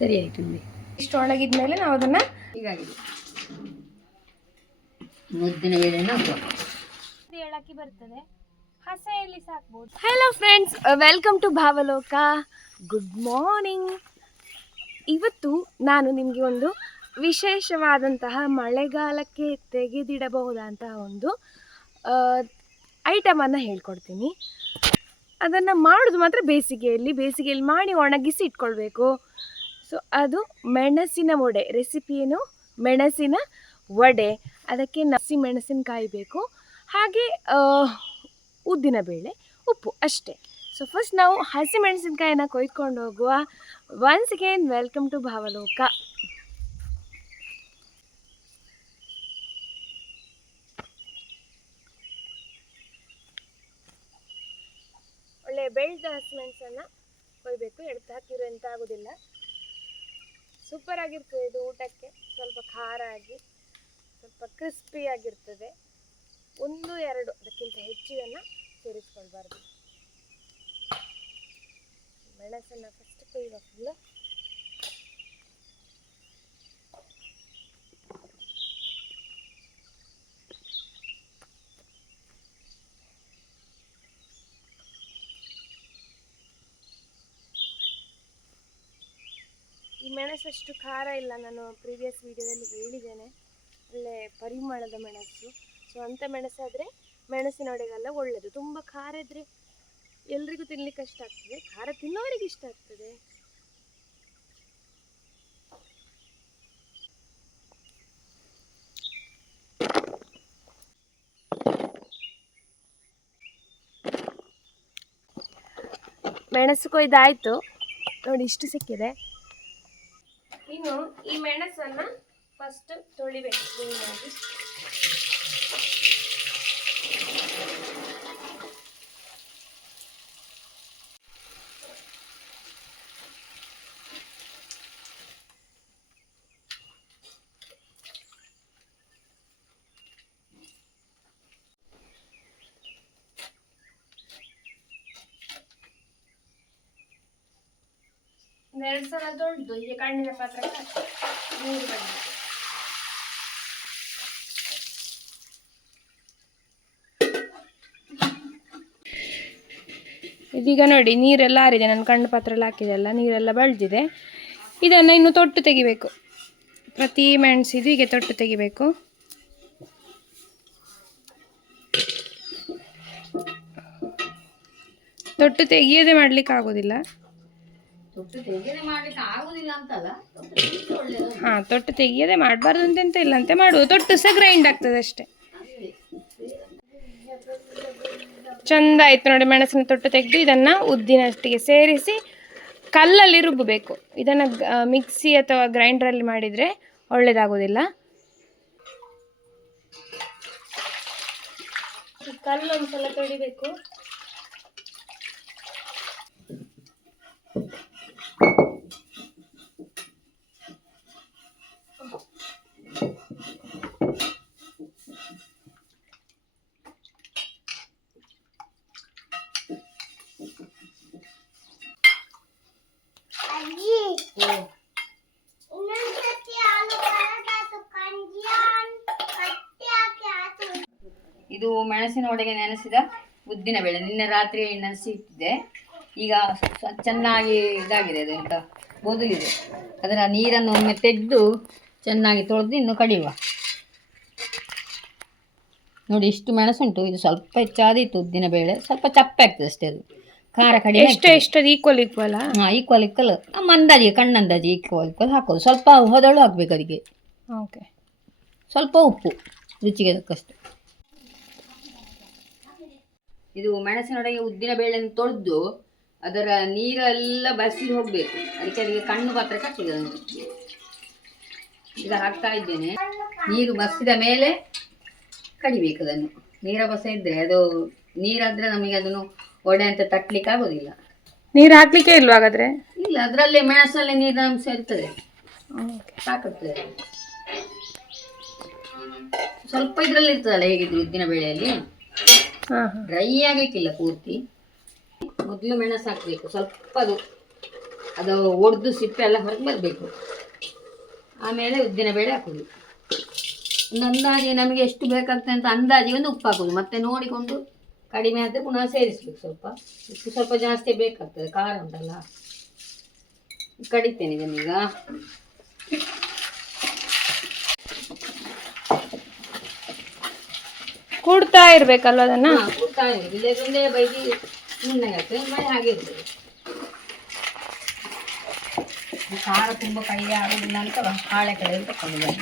ಸರಿ ಆಯ್ತು ನೋಡಿ. ಇಷ್ಟು ಒಣಗಿದ್ಮೇಲೆ ನಾವು ಅದನ್ನು ಹೀಗಾಗಿದೆ. ಉದ್ದಿನ ಬೇಳೆನ ಹೇಳಕ್ಕೆ ಬರ್ತದೆ, ಹಸೆಯಲ್ಲಿ ಸಾಕ್ಬೋದು. Hello friends, welcome to Bhavaloka. Good morning. ಇವತ್ತು ನಾನು ನಿಮಗೆ ಒಂದು ವಿಶೇಷವಾದಂತಹ ಮಳೆಗಾಲಕ್ಕೆ ತೆಗೆದಿಡಬಹುದಂತಹ ಒಂದು ಐಟಮನ್ನು ಹೇಳ್ಕೊಡ್ತೀನಿ. ಅದನ್ನು ಮಾಡೋದು ಮಾತ್ರ ಬೇಸಿಗೆಯಲ್ಲಿ ಮಾಡಿ ಒಣಗಿಸಿ ಇಟ್ಕೊಳ್ಬೇಕು. ಸೊ ಅದು ಮೆಣಸಿನ ವಡೆ. ರೆಸಿಪಿ ಏನು? ಮೆಣಸಿನ ವಡೆ. ಅದಕ್ಕೆ ಹಸಿ ಮೆಣಸಿನಕಾಯಿ ಬೇಕು, ಹಾಗೆ ಉದ್ದಿನಬೇಳೆ, ಉಪ್ಪು, ಅಷ್ಟೇ. ಸೊ ಫಸ್ಟ್ ನಾವು ಹಸಿ ಮೆಣಸಿನಕಾಯಿನ ಕೊಯ್ಕೊಂಡು ಹೋಗುವ. Once again welcome to Bhavaloka. ಒಳ್ಳೆ ಬೆಳೆದ ಹಸಿಮೆಣಸನ್ನು ಕೊಯ್ಬೇಕು. ಎಡ್ತು ಹಾಕಿರೋ ಎಂತ ಆಗೋದಿಲ್ಲ. ಸೂಪರ್ ಆಗಿರ್ತದೆ ಇದು ಊಟಕ್ಕೆ. ಸ್ವಲ್ಪ ಖಾರ ಆಗಿ ಸ್ವಲ್ಪ ಕ್ರಿಸ್ಪಿ ಆಗಿರ್ತದೆ. 1-2 ಅದಕ್ಕಿಂತ ಹೆಚ್ಚಿನನ್ನು ಸೇರಿಸ್ಕೊಳ್ಬಾರ್ದು. ಮೆಣಸನ್ನು ಫಸ್ಟ್ ಕೊಯ್ಯುವ ಫುಲ್ಲು. ಈ ಮೆಣಸಷ್ಟು ಖಾರ ಇಲ್ಲ, ನಾನು ಪ್ರೀವಿಯಸ್ ವಿಡಿಯೋದಲ್ಲಿ ಹೇಳಿದ್ದೇನೆ. ಒಳ್ಳೆ ಪರಿಮಳದ ಮೆಣಸು. ಸೊ ಅಂಥ ಮೆಣಸಾದರೆ ಮೆಣಸಿನ ವಡೆಗೆಲ್ಲ ಒಳ್ಳೆಯದು. ತುಂಬ ಖಾರ ಇದ್ದರೆ ಎಲ್ರಿಗೂ ತಿನ್ನಲಿಕ್ಕೆ ಕಷ್ಟ ಆಗ್ತದೆ, ಖಾರ ತಿನ್ನೋರಿಗೆ ಇಷ್ಟ ಆಗ್ತದೆ. ಮೆಣಸು ಕೊಯ್ದಾಯಿತು ನೋಡಿ, ಇಷ್ಟು ಸಿಕ್ಕಿದೆ. ಇನ್ನು ಈ ಮೆಣಸನ್ನು ಫಸ್ಟ್ ತೊಳಿಬೇಕು ಕ್ಲೀನಾಗಿ. ಎರಡು ಸಲ ತೊಳೆದು ಹೀಗೆ ಕಣ್ಣಿನ ಪಾತ್ರಕ್ಕೆ ನೀರು ಬಂದಿದೆ. ಇದೀಗ ನೋಡಿ ನೀರೆಲ್ಲ ಆರಿದೆ. ನಾನು ಕಣ್ಣು ಪಾತ್ರೆಲ್ಲ ಹಾಕಿದೆಲ್ಲ ನೀರೆಲ್ಲ ಬಳ್ದಿದೆ. ಇದನ್ನು ಇನ್ನು ತೊಟ್ಟು ತೆಗಿಬೇಕು. ಪ್ರತಿ ಮೆಣಸಿದು ಹೀಗೆ ತೊಟ್ಟು ತೆಗಿಬೇಕು. ತೊಟ್ಟು ತೆಗಿಯದೆ ಮಾಡ್ಲಿಕ್ಕೆ ಆಗೋದಿಲ್ಲ. ಹಾಂ, ತೊಟ್ಟು ತೆಗಿಯದೆ ಮಾಡಬಾರ್ದು ಅಂತ ಇಲ್ಲ ಅಂತೆ, ಮಾಡುವ. ತೊಟ್ಟು ಸಹ ಗ್ರೈಂಡ್ ಆಗ್ತದೆ ಅಷ್ಟೇ. ಚಂದ ಆಯ್ತು ನೋಡಿ. ಮೆಣಸಿನ ತೊಟ್ಟು ತೆಗೆದು ಇದನ್ನು ಉದ್ದಿನಷ್ಟಿಗೆ ಸೇರಿಸಿ ಕಲ್ಲಲ್ಲಿ ರುಬ್ಬಬೇಕು. ಇದನ್ನು ಮಿಕ್ಸಿ ಅಥವಾ ಗ್ರೈಂಡ್ರಲ್ಲಿ ಮಾಡಿದರೆ ಒಳ್ಳೆಯದಾಗೋದಿಲ್ಲ. ಕಲ್ಲು ಒಂದ್ಸಲ ತೊಳಿಬೇಕು. ಇದು ಮೆಣಸಿನ ವಡೆಗೆ ನೆನೆಸಿದ ಉದ್ದಿನ ಬೇಳೆ. ನಿನ್ನೆ ರಾತ್ರಿ ನೆನೆಸಿ ಇಟ್ಟಿದ್ದೆ. ಈಗ ಚೆನ್ನಾಗಿ ಇದಾಗಿದೆ, ಅದು ಎಂತ ಬೋದಲಿದೆ. ಅದರ ನೀರನ್ನು ಒಮ್ಮೆ ತೆಗೆದು ಚೆನ್ನಾಗಿ ತೊಳೆದು ಇನ್ನು ಕಡಿಯುವ. ನೋಡಿ, ಇಷ್ಟು ಮೆಣಸುಂಟು. ಇದು ಸ್ವಲ್ಪ ಹೆಚ್ಚಾದಿತ್ತು ಉದ್ದಿನ ಬೇಳೆ, ಸ್ವಲ್ಪ ಚಪ್ಪೆ ಆಗ್ತದೆ ಅಷ್ಟೇ. ಅದು ಖಾರ ಕಡಿಮೆ. ಎಷ್ಟು ಈಕ್ವಲ್ ಹಾಂ, ಈಕ್ವಲ್ ನಮ್ಮ ಅಂದಾಜಿಗೆ, ಕಣ್ಣಂದಾಜಿ ಈಕ್ವಲ್ ಹಾಕೋದು. ಸ್ವಲ್ಪ ಹೊದಳು ಹಾಕಬೇಕು ಅದಕ್ಕೆ. ಓಕೆ. ಸ್ವಲ್ಪ ಉಪ್ಪು ರುಚಿಗೆ ತಕ್ಕಷ್ಟು. ಇದು ಮೆಣಸಿನ ವಡೆಗೆ ಉದ್ದಿನ ಬೇಳೆಯನ್ನು ತೊಳೆದು ಅದರ ನೀರೆಲ್ಲ ಬಸಿ ಹೋಗಬೇಕು. ಅದಕ್ಕೆ ಕಣ್ಣು ಪಾತ್ರಕ್ಕೆ ಹಾಕಿದೆ ನಾನು. ಈಗ ಹಾಕ್ತಾ ಇದ್ದೇನೆ. ನೀರು ಬಸಿದ ಮೇಲೆ ಕಡಿಬೇಕು ಅದನ್ನು. ನೀರ ಬಸ ಇದ್ದರೆ ಅದು ನೀರಾದರೆ ನಮಗೆ ಅದನ್ನು ವಡೆ ಅಂತ ತಟ್ಟಲಿಕ್ಕೆ ಆಗೋದಿಲ್ಲ. ನೀರು ಹಾಕ್ಲಿಕ್ಕೆ ಇಲ್ವಾ ಹಾಗಾದ್ರೆ? ಇಲ್ಲ, ಅದರಲ್ಲಿ ಮೆಣಸಲ್ಲಿ ನೀರಿನ ಅಂಶ ಇರ್ತದೆ, ಸಾಕಾಗ್ತದೆ. ಸ್ವಲ್ಪ ಇದರಲ್ಲಿ ಇರ್ತದಲ್ಲ ಹೇಗಿದ್ರು ಉದ್ದಿನ ಬೇಳೆಯಲ್ಲಿ. ಡ್ರೈ ಆಗಕ್ಕಿಲ್ಲ ಪೂರ್ತಿ. ಮೊದಲು ಮೆಣಸು ಹಾಕಬೇಕು, ಸ್ವಲ್ಪ ಅದು ಅದು ಒಡೆದು ಸಿಪ್ಪೆ ಎಲ್ಲ ಹೊರಗೆ ಬರಬೇಕು. ಆಮೇಲೆ ಉದ್ದಿನಬೇಳೆ ಹಾಕೋದು. ಒಂದು ಅಂದಾಜಿ ನಮಗೆ ಎಷ್ಟು ಬೇಕಾಗ್ತದೆ ಅಂತ ಅಂದಾಜಿಗೆ ಒಂದು ಉಪ್ಪು ಹಾಕೋದು. ಮತ್ತೆ ನೋಡಿಕೊಂಡು ಕಡಿಮೆ ಆದರೆ ಪುನಃ ಸೇರಿಸ್ಬೇಕು. ಸ್ವಲ್ಪ ಉಪ್ಪು ಸ್ವಲ್ಪ ಜಾಸ್ತಿ ಬೇಕಾಗ್ತದೆ, ಖಾರ ಉಂಟಲ್ಲ. ಕಡಿತೇನೆ ಇದನ್ನೀಗ. ಕೂಡ್ತಾ ಇರ್ಬೇಕಲ್ವ ಅದನ್ನ? ಕೂಡ್ತಾ ಇರೋದು, ಇಲ್ಲೇ ಬೈದಿ ನುಣ್ಣಗೆ ಆಗ್ತದೆ, ಮಳೆ ಹಾಗೆ ಇರ್ತದೆ. ಖಾರ ತುಂಬ ಕಡಿಮೆ ಆಗೋದಿಲ್ಲ ಅಂತ ಹಾಳೆ ಕಡೆಯಲ್ಲಿ ತಗೊಂಡಿದ್ದೇನೆ.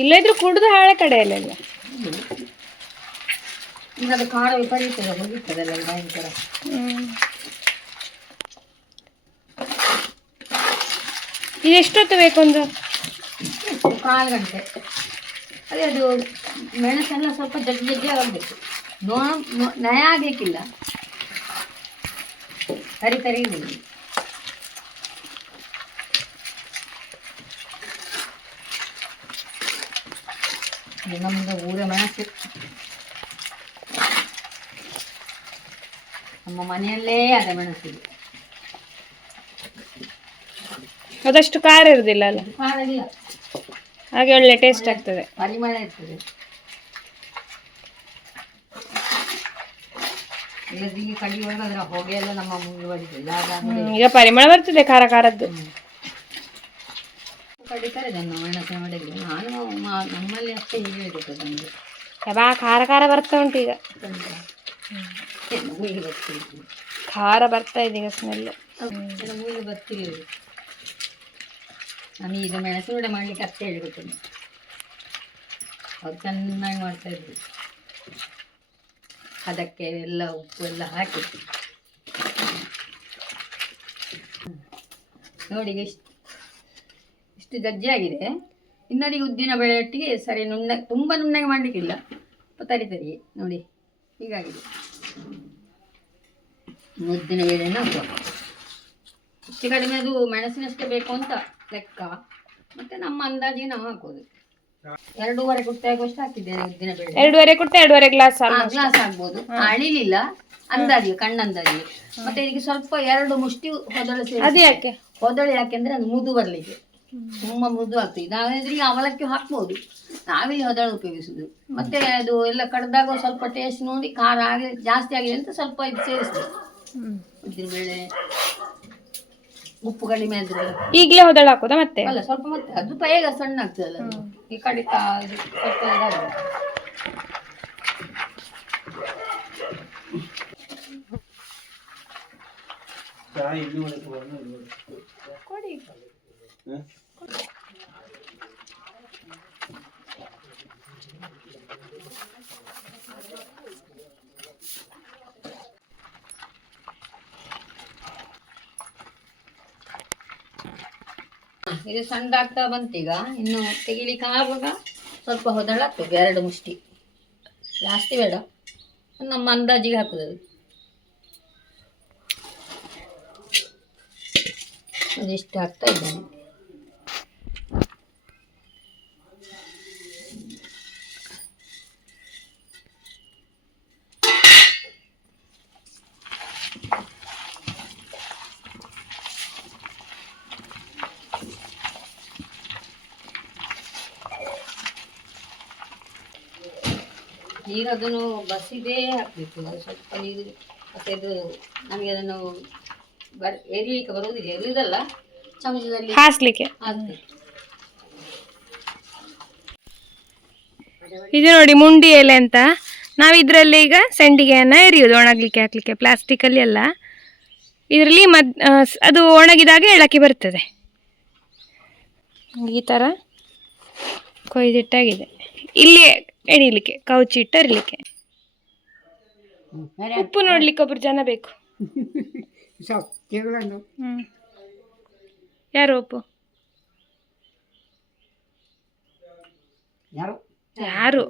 ಇಲ್ಲದಿದ್ರು ಕುಡ್ದು ಹಾಳೆ ಕಡೆಯಲ್ಲ. ಈಗ ಅದು ಖಾರ ವಿಪರೀತ ಹೋಗಿರ್ತದಲ್ಲ ಭಯಂಕರ. ಇದು ಎಷ್ಟೊತ್ತು ಬೇಕೊಂದು? 1/4 ಗಂಟೆ. ಅದೇ ಅದು ಮೆಣಸೆಲ್ಲ ಸ್ವಲ್ಪ ಜಜ್ಜಿ ಆಗಬೇಕು. ನಯ ಆಗಲಿಕ್ಕಿಲ್ಲ, ತರಿ ಇರಲಿ. ನಮ್ಮದು ಊರ ಮೆಣಸು, ನಮ್ಮ ಮನೆಯಲ್ಲೇ ಅದ ಮೆಣಸು. ಅದಷ್ಟು ಖಾರ ಇರುದಿಲ್ಲ ಅಲ್ಲ? ಖಾರ ಇಲ್ಲ, ಹಾಗೆ ಒಳ್ಳೆ ಟೇಸ್ಟ್ ಆಗ್ತದೆ, ಪರಿಮಳ ಇರ್ತದೆ. ಇಲ್ಲದಿಗೆ ಕಡಿಯುವಾಗ ಅದರ ಹೊಗೆ ಎಲ್ಲ ನಮ್ಮ ಮುಂದುವರಿದಿಲ್ಲ. ಈಗ ಪರಿಮಳ ಬರ್ತದೆ ಖಾರ ಖಾರದ್ದು. ಕಡಿತಾರೆ ಅದನ್ನು ಮೆಣಸಿನ ವಡೆಗೆ. ನಾನು ನಮ್ಮಲ್ಲಿ ಅಷ್ಟೇ ಹೀಗೆ ಇರುತ್ತೆ ನಮಗೆ. ಯಬಾ ಖಾರ ಖಾರ ಬರ್ತಾ ಉಂಟು ಈಗ. ಮೂಯಿಗೆ ಬರ್ತೀವಿ, ಖಾರ ಬರ್ತಾ ಇದೆ ಈಗ ಸ್ಮೆಲ್. ಮೂಯಿಗೆ ಬರ್ತೀವಿ. ನಾನು ಈಗ ಮೆಣಸಿನ ವಡೆ ಮಾಡಲಿಕ್ಕೆ ಅಷ್ಟೇ ಹೇಳಿಕೊಡ್ತೇನೆ. ಅವ್ರು ಚೆನ್ನಾಗಿ ಮಾಡ್ತಾಯಿದ್ರು. ಅದಕ್ಕೆ ಎಲ್ಲ ಉಪ್ಪು ಎಲ್ಲ ಹಾಕಿ ನೋಡಿ ಇಷ್ಟು ಗಜ್ಜೆ ಆಗಿದೆ. ಇನ್ನೊಂದಿಗೆ ಉದ್ದಿನ ಬೇಳೆ ಒಟ್ಟಿಗೆ ಸರಿ ತುಂಬ ನುಣ್ಣಗೆ ಮಾಡಲಿಕ್ಕಿಲ್ಲ, ತರಿ ನೋಡಿ ಹೀಗಾಗಿದೆ. ಉದ್ದಿನ ಬೇಳೆನ ಹಾಕುವ. ಹೆಚ್ಚು ಕಡಿಮೆ ಅದು ಮೆಣಸಿನಷ್ಟೇ ಬೇಕು ಅಂತ ಲೆಕ್ಕ, ಮತ್ತು ನಮ್ಮ ಅಂದಾಜಿಗೆ ನಾವು ಹಾಕೋದು. 2.5 ಕುಟ್ಟೆ ಆಗುವಷ್ಟು ಹಾಕಿದ್ದೇನೆ ಉದ್ದಿನ ಬೇಳೆ. 2.5 ಕುಟ್ಟೆ 2.5 ಗ್ಲಾಸ್ ಆಗ್ಬೋದು. ಅಳಿಲಿಲ್ಲ, ಅಂದಾಜಿಗೆ ಕಣ್ಣಂದಾಜಿಗೆ. ಮತ್ತೆ ಇದಕ್ಕೆ ಸ್ವಲ್ಪ 2 ಮುಷ್ಟಿ ಹೊದಳು ಸೇರಿಸಿ. ಹೊದಳು ಯಾಕೆಂದ್ರೆ ಅದು ಮುದು ಬರಲಿಕ್ಕೆ, ತುಂಬ ಮೃದು ಆಗ್ತದೆ. ನಾವೇದ್ರೆ ಈಗ ಅವಲಕ್ಕಿ ಹಾಕ್ಬೋದು, ನಾವಿಲ್ಲಿ ಹೊದಳು ಉಪಯೋಗಿಸುದು. ಮತ್ತೆ ಅದು ಎಲ್ಲ ಕಡ್ದಾಗ ಸ್ವಲ್ಪ ಟೇಸ್ಟ್ ನೋಡಿ ಖಾರ ಆಗಿ ಜಾಸ್ತಿ ಆಗಿದೆ ಅಂತ ಸ್ವಲ್ಪ ಇದು ಸೇರಿಸ್ಬೇಕು. ಉದ್ದಿನ ಬೇಳೆ ಉಪ್ಪು ಕಡಿಮೆ ಆದ್ರೆ ಈಗಲೇ ಹೊದಳು ಹಾಕೋದಾ? ಮತ್ತೆ ಅಲ್ಲ, ಸ್ವಲ್ಪ ಮತ್ತೆ ಅದು ಬೇಗ ಸಣ್ಣ ಆಗ್ತದಲ್ಲ, ಈ ಕಡಿತ ಸ್ವಲ್ಪ ಇದಾಗಲ್ಲ. ಇದು ಸಣ್ಣದಾಗ್ತಾ ಬಂತೀಗ. ಇನ್ನು ತೆಗಿಲಿಕ್ಕೆ ಆಗುವಾಗ ಸ್ವಲ್ಪ ಹೊದಳು ಹಾಕ್ಬೇಕು, 2 ಮುಷ್ಟಿ, ಜಾಸ್ತಿ ಬೇಡ, ನಮ್ಮ ಅಂದಾಜಿಗೆ ಹಾಕುದು. ಅದಿಷ್ಟು ಹಾಕ್ತಾ ಇದ್ದೇನೆ. ನೀರು ಅದನ್ನು ಬಸಿದೇ ಹಾಕಬೇಕು. ಅದು ಸ್ವಲ್ಪ ನೀರು, ಮತ್ತೆ ಅದು ನಮಗೆ ಅದನ್ನು ಎರಿಲಿಕ್ಕೆ ಬರುವುದಿಲ್ಲ, ಎರಿಯುವುದಲ್ಲ, ಚಮಚದಲ್ಲಿ ಹಾಸ್ಲಿಕ್ಕೆ. ಹಾಕ್ಬೇಕು. ಇದು ನೋಡಿ ಮುಂಡಿ ಎಲೆ ಅಂತ. ನಾವು ಇದರಲ್ಲಿ ಈಗ ಸಂಡಿಗೆಯನ್ನು ಎರಿಯೋದು ಒಣಗಲಿಕ್ಕೆ ಹಾಕ್ಲಿಕ್ಕೆ, ಪ್ಲಾಸ್ಟಿಕಲ್ಲಿ ಅಲ್ಲ. ಇದರಲ್ಲಿ ಅದು ಒಣಗಿದಾಗ ಎಳಕ್ಕೆ ಬರ್ತದೆ. ಈ ಥರ ಕೊಯ್ದಿಟ್ಟಾಗಿದೆ. ಇಲ್ಲಿ ಎಣಿಲಿಕ್ಕೆ ಕೌಚಿ ಇಟ್ಟು ಅರಿಲಿಕ್ಕೆ. ಉಪ್ಪು ನೋಡ್ಲಿಕ್ಕೆ ಒಬ್ರು ಜನ ಬೇಕು. ಯಾರು ಉಪ್ಪು? ಯಾರು?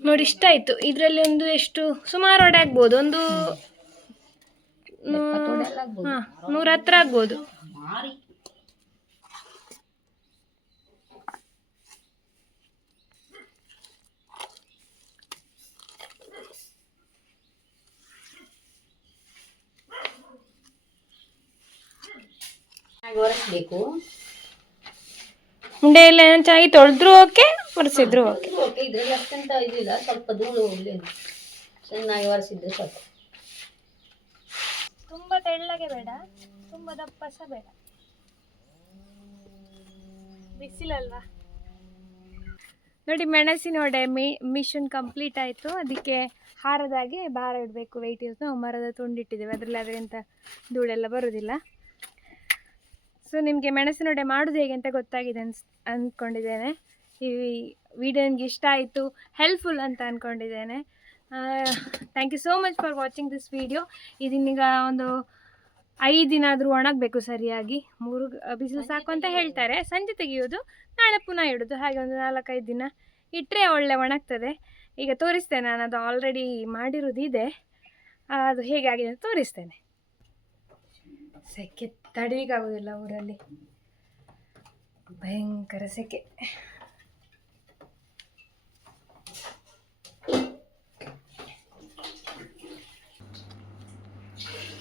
ನೋಡಿ ಇಷ್ಟ ಆಯ್ತು. ಇದರಲ್ಲಿ ಒಂದು ಎಷ್ಟು ಸುಮಾರು ವಡೆ ಆಗ್ಬೋದು, ಒಂದು 100 ಹತ್ರ ಆಗ್ಬೋದು. ಒರೆಸ್ಬೇಕು. ಉಂಡೆ ಎಲ್ಲ ಚೆನ್ನಾಗಿ ತೊಳೆದ್ರು ಓಕೆ, ಒರೆಸಿದ್ರು ಓಕೆ. ಓಕೆ, ಇದರಲ್ಲಿ ಅಷ್ಟಂತ ಇದಿಲ್ಲ, ಸ್ವಲ್ಪ ಧೂಳು ಹೋಗ್ಲಿ ಅಂತ ಚೆನ್ನಾಗಿ ಒರೆಸಿದ್ರೆ ಸಾಕು. ತುಂಬ ತೆಳ್ಳಗೆ ಬೇಡ, ತುಂಬ ದಪ್ಪ ಸಹ ಬೇಡ, ಬಿಸಿಲಲ್ವಾ. ನೋಡಿ ಮೆಣಸಿನ ವಡೆ ಮಿಷನ್ ಕಂಪ್ಲೀಟ್ ಆಯಿತು. ಅದಕ್ಕೆ ಹಾರದಾಗೆ ಭಾರ ಇಡಬೇಕು, ವೆಯ್ಟ್ ಇರುತ್ತೆ. ನಾವು ಮರದ ತುಂಡಿಟ್ಟಿದ್ದೇವೆ, ಅದರಲ್ಲಿ ಅದರಿಂದ ಧೂಳೆಲ್ಲ ಬರೋದಿಲ್ಲ. ಸೊ ನಿಮಗೆ ಮೆಣಸಿನ ವಡೆ ಮಾಡೋದು ಹೇಗೆ ಅಂತ ಗೊತ್ತಾಗಿದೆ ಅಂದ್ಕೊಂಡಿದ್ದೇನೆ. ಈ ವಿಡಿಯೋ ನಿಮಗೆ ಇಷ್ಟ ಆಯಿತು, ಹೆಲ್ಪ್ಫುಲ್ ಅಂತ ಅಂದ್ಕೊಂಡಿದ್ದೇನೆ. Thank you so much for watching this video. ಇದನ್ನೀಗ ಒಂದು 5 ದಿನ ಆದರೂ ಒಣಗಬೇಕು ಸರಿಯಾಗಿ. 3 ಬಿಸಿಲು ಸಾಕು ಅಂತ ಹೇಳ್ತಾರೆ. ಸಂಜೆ ತೆಗೆಯೋದು, ನಾಳೆ ಪುನಃ ಇಡೋದು, ಹಾಗೆ ಒಂದು 4-5 ದಿನ ಇಟ್ಟರೆ ಒಳ್ಳೆ ಒಣಗ್ತದೆ. ಈಗ ತೋರಿಸ್ತೇನೆ, ನಾನು ಅದು ಆಲ್ರೆಡಿ ಮಾಡಿರೋದಿದೆ, ಅದು ಹೇಗಾಗಿದೆ ಅಂತ ತೋರಿಸ್ತೇನೆ. ಸೆಕೆ ತಡೀಲಿಕ್ಕಾಗೋದಿಲ್ಲ, ಊರಲ್ಲಿ ಭಯಂಕರ ಸೆಕೆ.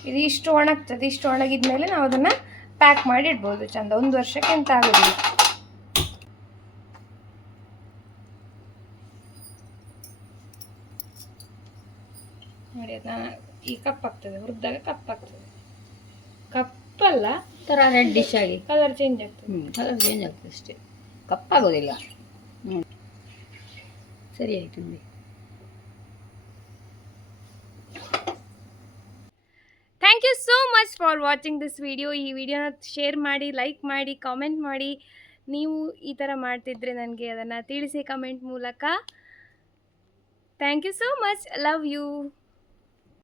ಇದು ಇಷ್ಟು ಒಣಗ್ತದೆ. ಇಷ್ಟು ಒಣಗಿದ ಮೇಲೆ ನಾವು ಅದನ್ನು ಪ್ಯಾಕ್ ಮಾಡಿ ಇಡ್ಬೋದು ಚಂದ. 1 ವರ್ಷಕ್ಕೆ ಎಂತ ಆಗೋದಿಲ್ಲ. ನೋಡಿ ಅದನ್ನ ಈ ಕಪ್ಪಾಗ್ತದೆ, ಹುರಿದಾಗ ಕಪ್ಪಾಗ್ತದೆ. ಕಪ್ಪಲ್ಲ, ಥರ ರೆಡ್ಡಿಶ್ ಆಗಿ ಕಲರ್ ಚೇಂಜ್ ಆಗ್ತದೆ. ಕಲರ್ ಚೇಂಜ್ ಆಗ್ತದೆ ಅಷ್ಟೇ, ಕಪ್ಪಾಗೋದಿಲ್ಲ. ಸರಿ ಆಯಿತು ನೋಡಿ. Thank you so much for watching this video. ಈ ವಿಡಿಯೋನ ಶೇರ್ ಮಾಡಿ, ಲೈಕ್ ಮಾಡಿ, ಕಾಮೆಂಟ್ ಮಾಡಿ. ನೀವು ಈ ಥರ ಮಾಡ್ತಿದ್ರೆ ನನಗೆ ಅದನ್ನು ತಿಳಿಸಿ ಕಮೆಂಟ್ ಮೂಲಕ. Thank you so much. Love you.